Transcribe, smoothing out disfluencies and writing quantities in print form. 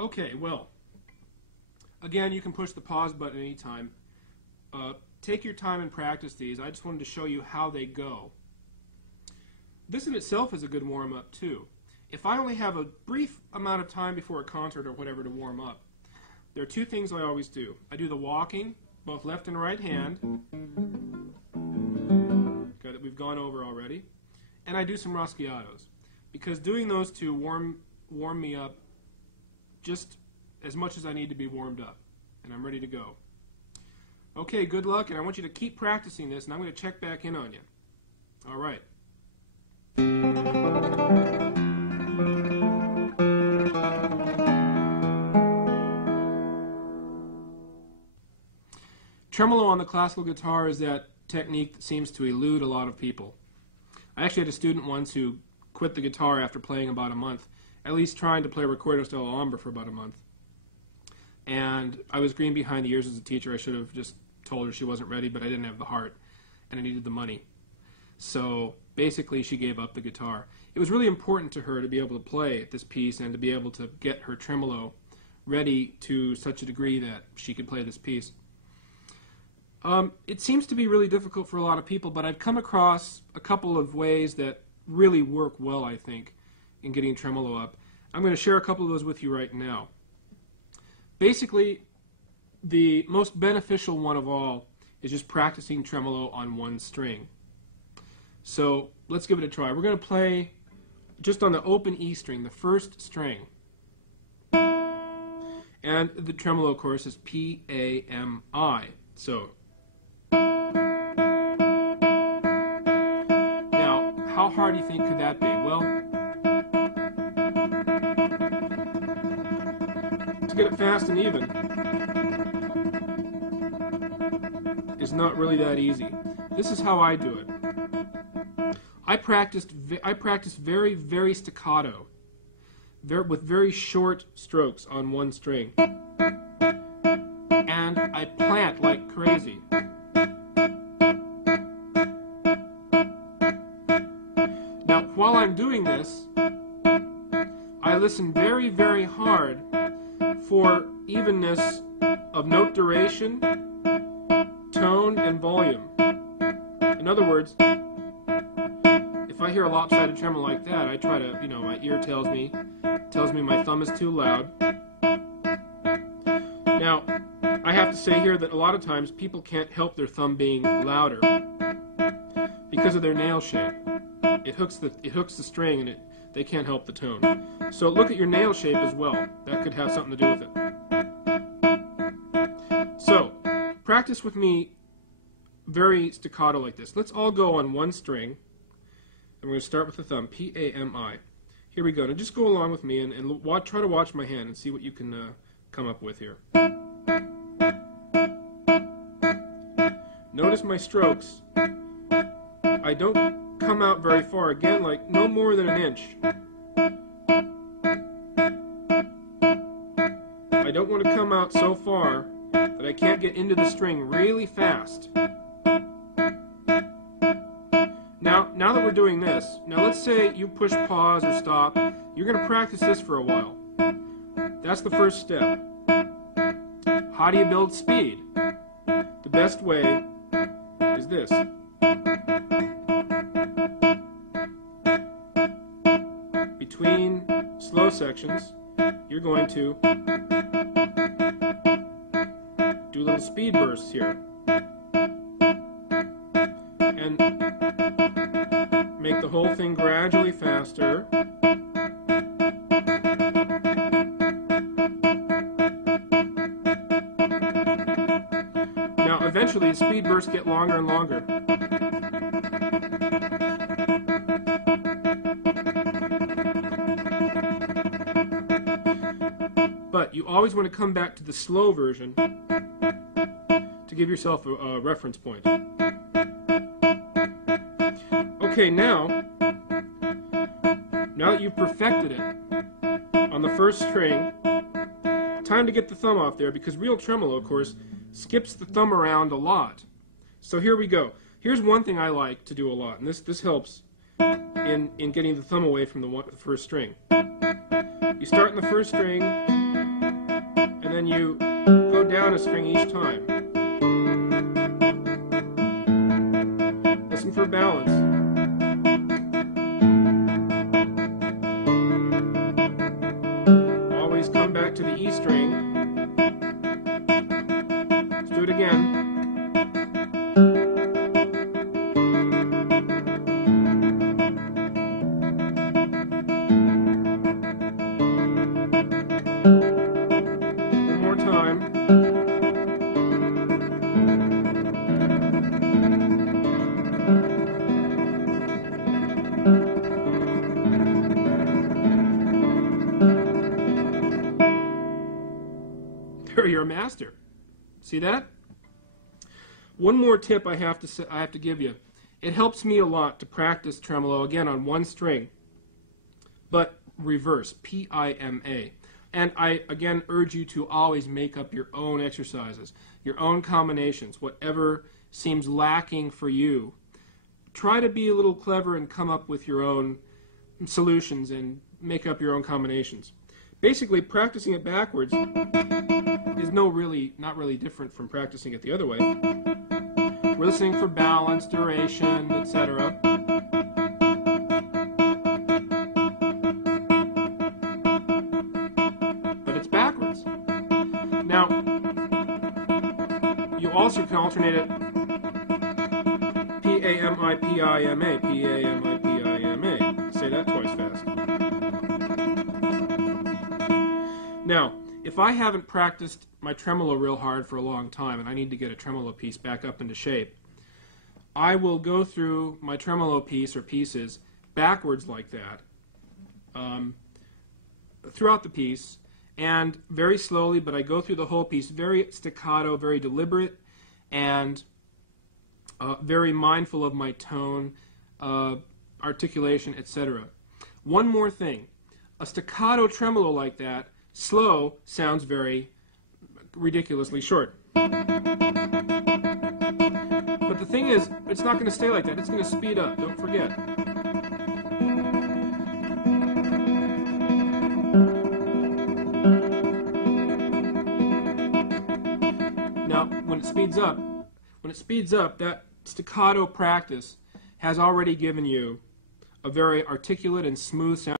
Okay, well, again, you can push the pause button anytime. Take your time and practice these. I just wanted to show you how they go. This in itself is a good warm-up, too. If I only have a brief amount of time before a concert or whatever to warm up, there are two things I always do. I do the walking, both left and right hand. Got it, we've gone over already. And I do some rasguados, because doing those two warm me up just as much as I need to be warmed up, and I'm ready to go. Okay, good luck, and I want you to keep practicing this, and I'm going to check back in on you. All right. Tremolo on the classical guitar is that technique that seems to elude a lot of people. I actually had a student once who quit the guitar after playing about a month, at least trying to play Recuerdos del Hombre for about a month. And I was green behind the ears as a teacher. I should have just told her she wasn't ready, but I didn't have the heart, and I needed the money. So basically she gave up the guitar. It was really important to her to be able to play this piece and to be able to get her tremolo ready to such a degree that she could play this piece. It seems to be really difficult for a lot of people, but I've come across a couple of ways that really work well, I think, in getting tremolo up. I'm going to share a couple of those with you right now. Basically, the most beneficial one of all is just practicing tremolo on one string. So let's give it a try. We're going to play just on the open E string, the first string. And the tremolo, of course, is P-A-M-I. So how hard do you think could that be? Well, to get it fast and even is not really that easy. This is how I do it. I practice very, very staccato, with very short strokes on one string, and I plant like crazy. While I'm doing this, I listen very, very hard for evenness of note duration, tone, and volume. In other words, if I hear a lopsided tremolo like that, I try to, my ear tells me my thumb is too loud. Now, I have to say here that a lot of times people can't help their thumb being louder because of their nail shape. It hooks the string, and they can't help the tone. So look at your nail shape as well. That could have something to do with it. So practice with me very staccato like this. Let's all go on one string, and we're going to start with the thumb, P-A-M-I. Here we go. Now just go along with me and try to watch my hand and see what you can come up with here. Notice my strokes. I don't come out very far, again, like no more than an inch. I don't want to come out so far that I can't get into the string really fast. Now that we're doing this, now let's say you push pause or stop. You're going to practice this for a while. That's the first step. How do you build speed? The best way is this. Between slow sections, you're going to do little speed bursts here and make the whole thing gradually faster. Now eventually the speed bursts get longer and longer. But you always want to come back to the slow version to give yourself a reference point. Okay, now that you've perfected it on the first string, time to get the thumb off there, because real tremolo, of course, skips the thumb around a lot. So here we go. Here's one thing I like to do a lot, and this helps in getting the thumb away from the first string. You start in the first string, and then you go down a string each time. Listen for balance. Always come back to the E string. Let's do it again. One more time. There, you're a master. See that? One more tip I have to give you. It helps me a lot to practice tremolo again on one string, but reverse, P-I-M-A. And I again urge you to always make up your own exercises, your own combinations, whatever seems lacking for you. Try to be a little clever and come up with your own solutions and make up your own combinations. Basically, practicing it backwards is not really different from practicing it the other way. We're listening for balance, duration, etc. But it's backwards. Now, you also can alternate it P-A-M-I-P-I-M-A, P-A-M-I-P-I-M-A. Say that twice fast. Now, if I haven't practiced my tremolo real hard for a long time and I need to get a tremolo piece back up into shape, I will go through my tremolo piece or pieces backwards like that throughout the piece, and very slowly, but I go through the whole piece very staccato, very deliberate, and very mindful of my tone, articulation, etc. One more thing. A staccato tremolo like that, slow, sounds very ridiculously short. But the thing is, it's not going to stay like that. It's going to speed up. Don't forget. Now, when it speeds up, that staccato practice has already given you a very articulate and smooth sound.